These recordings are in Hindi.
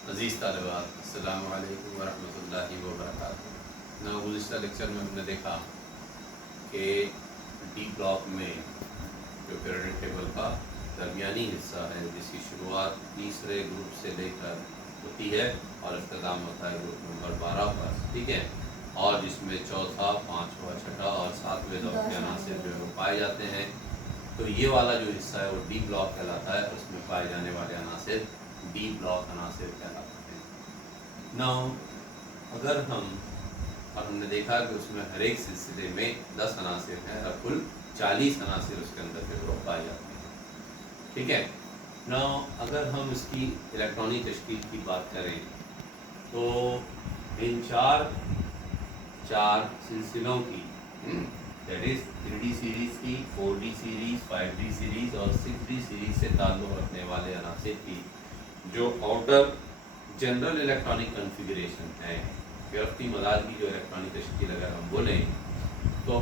अज़ीज़ तालिबात, अस्सलामु अलैकुम वरहमतुल्लाहि वबरकातुहू। गुज़िश्ता लेक्चर में हमने देखा कि डी ब्लॉक में जो पीरियडिक टेबल का दरमियानी हिस्सा है, जिसकी शुरुआत तीसरे ग्रुप से लेकर होती है और इख्तिताम होता है ग्रुप नंबर 12 पर, ठीक है। और जिसमें चौथा, पाँचवा, छठा और सातवें दौर के अनासिर जो है वो पाए जाते हैं। तो ये वाला जो हिस्सा है वो डी ब्लॉक कहलाता है, उसमें पाए जाने वाले अनासिर डी ब्लॉक अनासिर कहलाते हैं। नाउ अगर हमने देखा कि उसमें हर एक सिलसिले में 10 अनासिर हैं और कुल 40 अनासिर उसके अंदर जो है पाए जाते हैं, ठीक है। नाउ अगर हम इसकी इलेक्ट्रॉनिक तश्कील की बात करें तो इन चार सिलसिलों की, दैट इज 3D सीरीज़ की, 4D सीरीज़, 5D सीरीज़ और 6D सीरीज़ से ताल्लुक़ रखने वाले अनासिर की जो आउटर जनरल इलेक्ट्रॉनिक कॉन्फ़िगरेशन है, गिरफ्ती मदार की जो इलेक्ट्रॉनिक तश्कील अगर हम बोलें, तो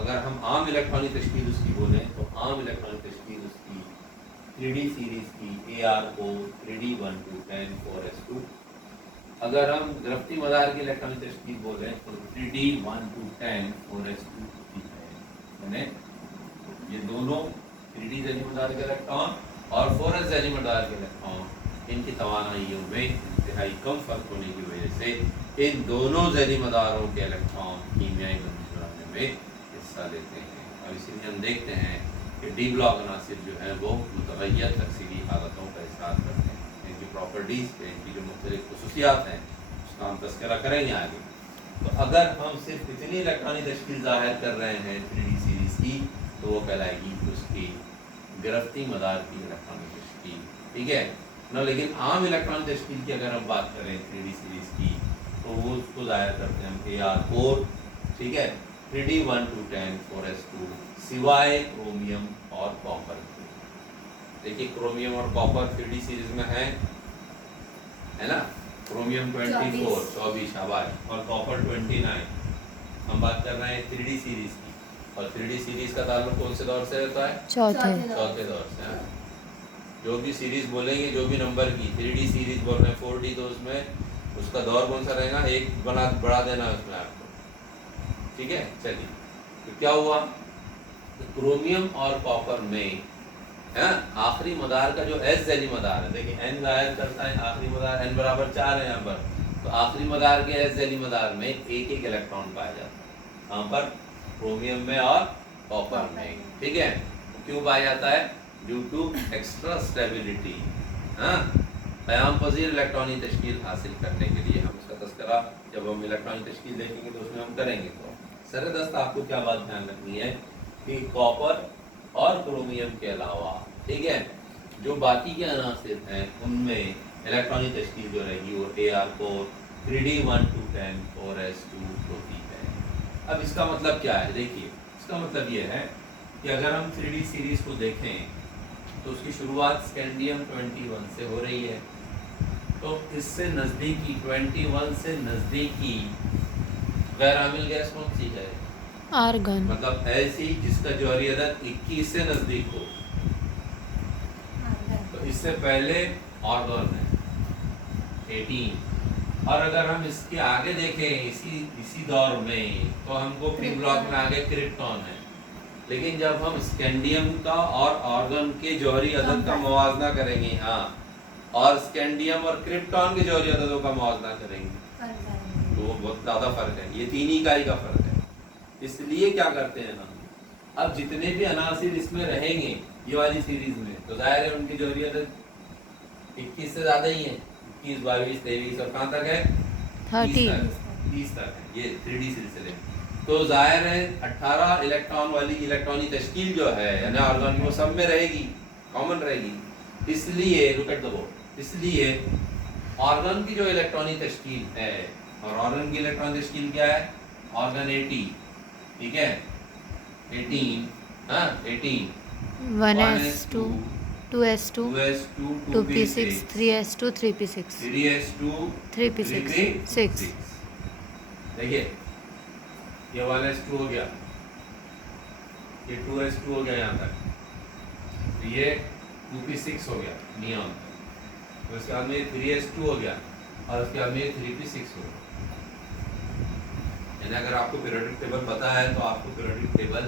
अगर हम आम इलेक्ट्रॉनिक तश्कील उसकी बोलें तो आम इलेक्ट्रॉनिक तश्कील उसकी 3D सीरीज़ की AR को 3D 1 to 10 4s2। अगर हम गिरफ्ती मदार की इलेक्ट्रॉनिक तश्कील बोलें तो 3D 1 to 10 4s2 होती है। यानी ये दोनों 3D ज़ैली मदार के इलेक्ट्रॉन और 4s ज़ैली मदार के इलेक्ट्रॉन, इनकी तवानाइयों में इंतहाई कम फ़र्क होने की वजह से इन दोनों ज़ैली मदारों के इलेक्ट्रॉन कीमियाई बंधन बनाने में हिस्सा लेते हैं। और इसीलिए हम देखते हैं कि डी ब्लॉक अनासिर जो है वो मुतग़य्यर तकसीरी हालतों का इज़हार करते हैं, इनकी प्रॉपर्टीज़ पे, इनकी जो मुख्तलिफ़ खुसूसियात हैं उसका हम तज़किरा करेंगे आगे। तो अगर हम सिर्फ इतनी इलेक्ट्रॉनिक तश्कील ज़ाहिर कर रहे हैं 3D सीरीज़ की, तो वो कहलाएगी उसकी गिरफ्ती मदार की इलेक्ट्रॉनिक तश्कील, ठीक है ना। लेकिन आम इलेक्ट्रॉनिक तश्कील की अगर हम बात करें 3D सीरीज़ की, तो वो उसको ज़ाहिर करते हैं हम AR4, ठीक है, 3D 1 to 10 4s2, सिवाय क्रोमियम और कॉपर के। देखिए क्रोमियम और कॉपर 3D सीरीज़ में है ना। क्रोमियम 24 शाबाश और कॉपर 29। हम बात कर रहे हैं 3D सीरीज़ की, और 3D सीरीज़ का ताल्लुक कौन से दौर से होता है? चौथे दौर से। जो भी सीरीज़ बोलेंगे, जो भी नंबर की 3D सीरीज़ बोल रहे हैं 4D, तो उसमें उसका दौर कौन सा रहेगा? एक बढ़ा देना उसमें आपको, ठीक है। चलिए, तो क्या हुआ? तो क्रोमियम और कॉपर में है आखिरी मदार का जो एस ज़ैली मदार है, देखिए एन ज़ाहिर करता है आखिरी मदार, एन बराबर 4 है यहाँ पर, तो आखिरी मदार के एस ज़ैली मदार में एक एक इलेक्ट्रॉन पाया जाता है, यहाँ पर क्रोमियम में और कॉपर में, ठीक है। तो क्यों पाया जाता है? ड्यू टू एक्स्ट्रा स्टेबिलिटी, हाँ, क़याम पज़ीर इलेक्ट्रॉनिक तश्कील हासिल करने के लिए। हम उसका तज़किरा जब हम इलेक्ट्रॉनिक तश्कील देखेंगे तो उसमें हम करेंगे। तो सरदस्त आपको क्या बात ध्यान रखनी है कि कॉपर और क्रोमियम के अलावा, ठीक है, जो बाकी के अनासिर हैं उनमें इलेक्ट्रॉनिक तश्कील जो रहेगी वो AR4 3D 1 to 10 4s2 होती है। अब इसका मतलब क्या है? देखिए, इसका मतलब ये है कि अगर हम 3D सीरीज़ को देखें तो उसकी शुरुआत स्कैंडियम 21 से हो रही है, तो इससे नज़दीकी 21 से नज़दीकी गैर आमिल गैस कौन सी है? आर्गन। मतलब ऐसी जिसका जौहरी अदद 21 से नज़दीक हो, तो इससे पहले आर्गन है 18। और अगर हम इसके आगे देखें इसी दौर में, तो हमको पी ब्लॉक में आगे क्रिप्टॉन है। लेकिन जब हम स्कैंडियम का और आर्गन के जौहरी अदद का मुवाजना करेंगे, हाँ, और स्कैंडियम और क्रिप्टॉन के जौहरी अददों का मुवाजना करेंगे, तो वो बहुत ज़्यादा फ़र्क है, ये 3 इकाई का फ़र्क है। इसलिए क्या करते हैं हम, अब जितने भी अनासिर इसमें रहेंगे ये वाली सीरीज़ में, तो ज़ाहिर है उनकी जौहरी अदद 21 से ज़्यादा ही है, 21 22 23 और कहाँ तक है? 30 तक है ये 3D सिलसिले में। तो जाहिर है 18 इलेक्ट्रॉन वाली इलेक्ट्रॉनिक तश्कील जो है यानी आर्गन की, वो सब में रहेगी, कॉमन रहेगी। इसलिए लुक एट द बोर्ड, इसलिए आर्गन की जो इलेक्ट्रॉनिक तश्कील है, और आर्गन की इलेक्ट्रॉनिक तश्कील क्या है? आर्गन 80, ठीक है, 18, हाँ 18 1s2 2s2 2p6 3s2 3p6 3s2 3p6 6। देखिए ये 1s2 हो गया, ये 2s2 हो गया यहाँ तक, तो ये 2p6 हो गया नियॉन, तो उसके बाद में 3s2 हो गया और उसके बाद में 3p6 हो गया। यानी अगर आपको पीरियोडिक टेबल पता है तो आपको पीरियोडिक टेबल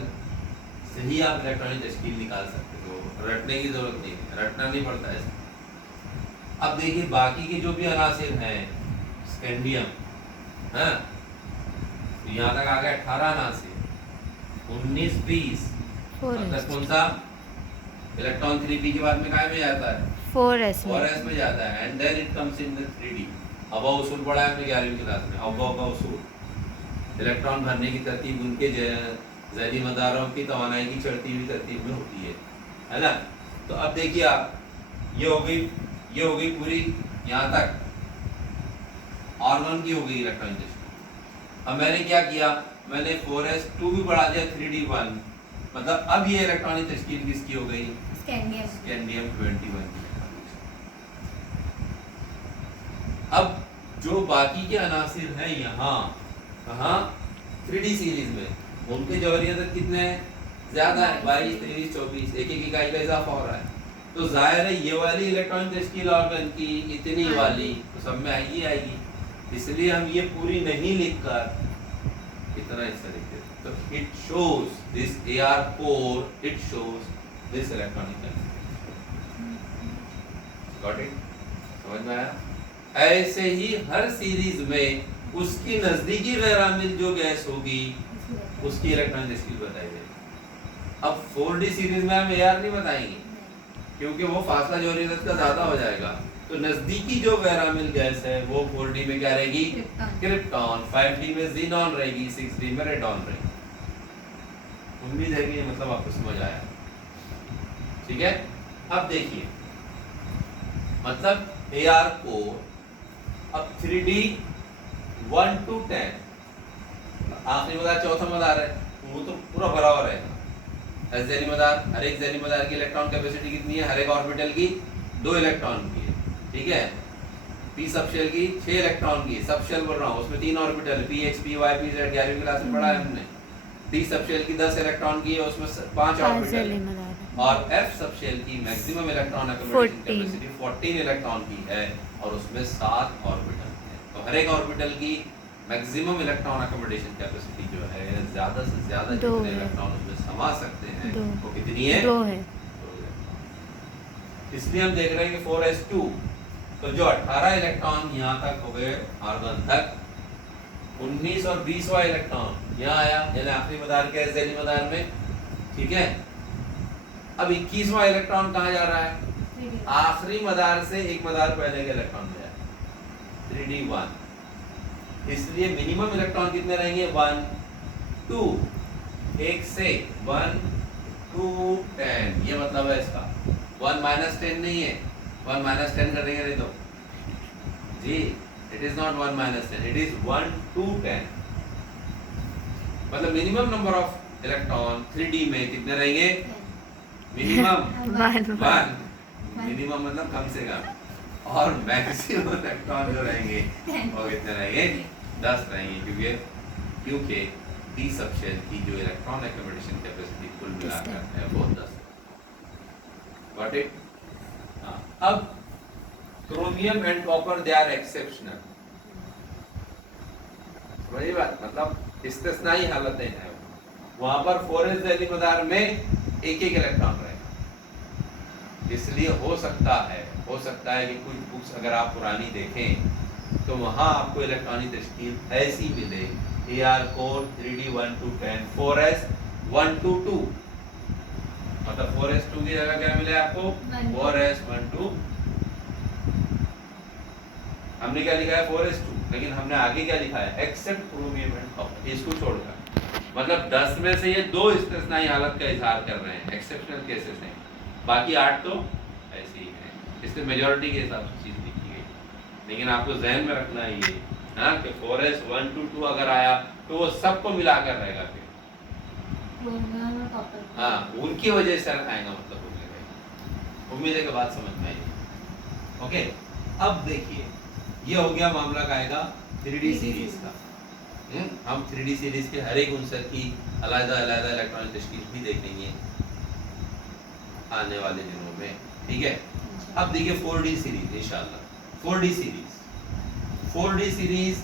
से ही आप इलेक्ट्रॉनिक तश्कील निकाल सकते हो, रटने की जरूरत नहीं है, रटना नहीं पड़ता है। अब देखिए बाकी के जो भी अनासिर हैं स्कैंडियम, हाँ यहाँ तक आ गया 18 अनासिर, 19 20, मतलब कौन सा इलेक्ट्रॉन 3p के बाद में काय में जाता है 4s 4s में जाता है and then it comes in the 3d। अब वो उसूल पढ़ा है हमने 11वीं क्लास में, अब का उसूल इलेक्ट्रॉन भरने की तरतीब उनके ज़ैली मदारों की तवानाई की चढ़ती हुई तरतीब में होती है ना। तो अब देखिए आप ये हो गई पूरी यहाँ तक R1 की हो गई इलेक्ट्रॉन तश्कील। अब मैंने क्या किया, मैंने 4s2 भी बढ़ा दिया 3d1, मतलब अब ये इलेक्ट्रॉनिक तश्कील किसकी हो गई स्कैंडियम 21 की। अब जो बाकी के अनासिर हैं यहाँ कहाँ 3d सीरीज में, उनके जौहरी अदद कितने हैं, ज्यादा है 22 23 24, एक एक इकाई का इजाफा हो रहा है। तो जाहिर है ये वाली इलेक्ट्रॉनिक तश्कील ऑर्गन की इतनी वाली तो सब में आएगी, इसलिए हम ये पूरी नहीं लिखकर इतना हिस्सा लिख देते। तो it shows this AR core, it shows this electronic तश्कील। गॉट इट, समझ में आया। ऐसे ही हर सीरीज में उसकी नजदीकी गैरामिल जो गैस होगी उसकी इलेक्ट्रॉनिक तश्कील बताई जाएगी। अब 4d सीरीज में हम AR नहीं बताएंगे क्योंकि वो फासला जौहरी अदद का ज्यादा हो जाएगा। तो नजदीकी जो गैरामिल गैस है वो 4d में क्या रहेगी क्रिप्टॉन, 5d में ज़ीनॉन रहेगी, 6d में रेडॉन रहेगी। उम्मीद है कि ये मतलब आपको समझ आया, ठीक है। अब देखिए मतलब AR को अब 3d 1 to 10 आखिरी मदार चौथा मदार है, वो तो पूरा बराबर रहेगा। ज़ैली मदार, हर एक ज़ैली मदार की इलेक्ट्रॉन कैपेसिटी कितनी है, हर एक ऑर्बिटल की 2 इलेक्ट्रॉन की है, ठीक है। p सबशेल की 6 इलेक्ट्रॉन की, सबशेल बोल रहा हूँ, उसमें 3 ऑर्बिटल px py pz 11वीं क्लास में पढ़ा है हमने। d सबशेल की 10 इलेक्ट्रॉन की है, उसमें 5 ऑर्बिटल, और f सबशेल की maximum electron accommodation capacity 14 electron की है और उसमें 7 ऑर्बिटल है। तो हर एक ऑर्बिटल की मैक्सिमम इलेक्ट्रॉन अकोमोडेशन कैपेसिटी जो है ज्यादा से ज्यादा जितने इलेक्ट्रॉन उसमें समा सकते हैं वो कितनी है 2 है। इसलिए हम देख रहे हैं कि 4s2 तो जो 18 इलेक्ट्रॉन यहाँ तक हो गए आर्गन तक, 19 और 20वां इलेक्ट्रॉन यहाँ आया यानी आखिरी मदार के ज़ैली मदार में, ठीक है। अब 21वां इलेक्ट्रॉन कहाँ जा रहा है, आखिरी मदार से एक मदार पहले के इलेक्ट्रॉन में जाए 3d1। इसलिए मिनिमम इलेक्ट्रॉन कितने रहेंगे 1 2, 1 से 1 2 10, ये मतलब है इसका 1 - 10 नहीं है, 1 - 10 कर देंगे नहीं तो जी, it is not 1 - 10, it is 1 2 10। मतलब minimum number of electron 3d में कितने रहेंगे, मिनिमम 1, मिनिमम मतलब कम से कम, और मैक्सिमम इलेक्ट्रॉन जो रहेंगे वो कितने रहेंगे 10 रहेंगे, क्योंकि d सबशेल की जो इलेक्ट्रॉन अकोमोडेशन कैपेसिटी कुल मिलाकर है वो 10। Got it. अब chromium and copper they are exceptional, वही बात, मतलब इस्तिस्नाई हालतें हैं। वहां पर 4s ज़ैली मदार में एक इलेक्ट्रॉन रहेगा। इसलिए हो सकता है कि कुछ बुक्स अगर आप पुरानी देखें तो वहां आपको इलेक्ट्रॉनिक तश्कील ऐसी मिले AR core 3d 1 to 10, 4s 1 to 2, मतलब 4s2 की जगह क्या मिले आपको 4s 1 to, हमने क्या लिखा है 4s2, लेकिन हमने आगे क्या लिखा है एक्सेप्ट क्रोमियम एंड कॉपर, इसको छोड़कर, मतलब 10 में से ये 2 इस्तिस्नाई हालत का इजहार कर रहे हैं, एक्सेप्शनल केसेस हैं, बाकी 8 तो ऐसे ही हैं। इससे मेजॉरिटी के हिसाब से चीज लिखी गई, लेकिन आपको जहन में रखना है ये कि 4s 1 to 2 अगर आया तो वो सबको मिलाकर रहेगा फिर, हाँ उनकी वजह से आएगा, मतलब उम्मीद है कि बात समझ में आई। ओके, अब देखिए ये हो गया मामला का आएगा 3d सीरीज का। हम 3d सीरीज के हर एक उनसर की अलग-अलग इलेक्ट्रॉनिक तश्कील भी देखेंगे आने वाले दिनों में, ठीक है। अब देखिए 4D सीरीज इंशाल्लाह 4D सीरीज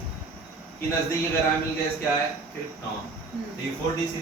की नजदीकी अगर आमिल गैस क्या है, क्रिप्टॉन। तो ये 4D सीरीज